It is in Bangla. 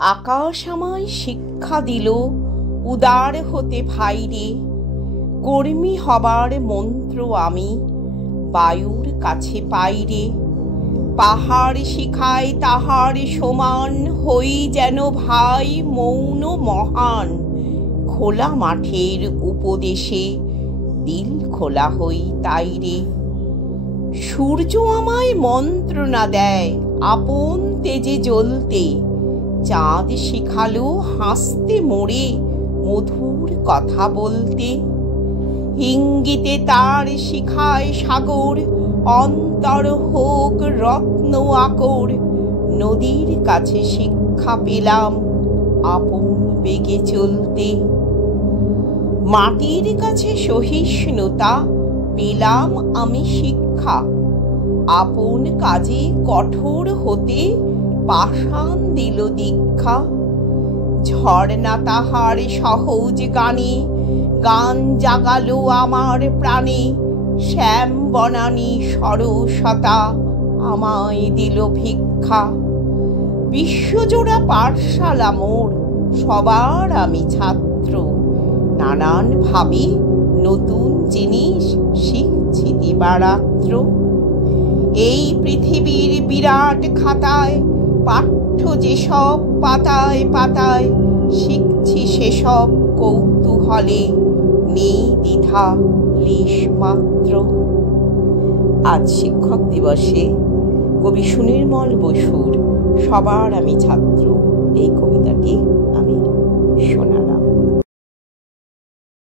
আকাশ আমায় শিক্ষা দিল উদার হতে ভাইরে, কর্মী হবার মন্ত্র আমি বায়ুর কাছে পাইরে। পাহাড় শিখায় তাহার সমান হই যেন ভাই মৌন মহান, খোলা মাঠের উপদেশে দিল খোলা হই তাইরে। সূর্য আমায় মন্ত্রণা দেয় আপন তেজে জ্বলতে, চাঁদ শিখালো হাসতে মোড়ে মধুর কথা বলতে। ইঙ্গিতে তার শিখায় সাগর অন্তর হোক রত্ন আকর, নদীর কাছে শিক্ষা পেলাম আপন বেগে চলতে। মাটির কাছে সহিষ্ণুতা পেলাম আমি শিক্ষা, আপন কাজে কঠোর হতে পাষাণ দিল দীক্ষা। ঝর্ণা তাহার সহজ গানে গান জাগালো আমার প্রাণে, শ্যাম বনানী সরসতা আমায় দিল ভিক্ষা। বিশ্বজোড়া পাঠশালা মোর সবার আমি ছাত্র, নানান ভাবে নতুন জিনিস শিখছি দিবারাত্র। এই পৃথিবীর বিরাট খাতায় পাঠ্য যেসব পাতায় পাতায়, শিখছি সেসব কৌতূহলে নেই দ্বিধা লেশ মাত্র। আজ শিক্ষক দিবসে কবি সুনির্মল বসুর সবার আমি ছাত্র এই কবিতাটি আমি শোনালাম।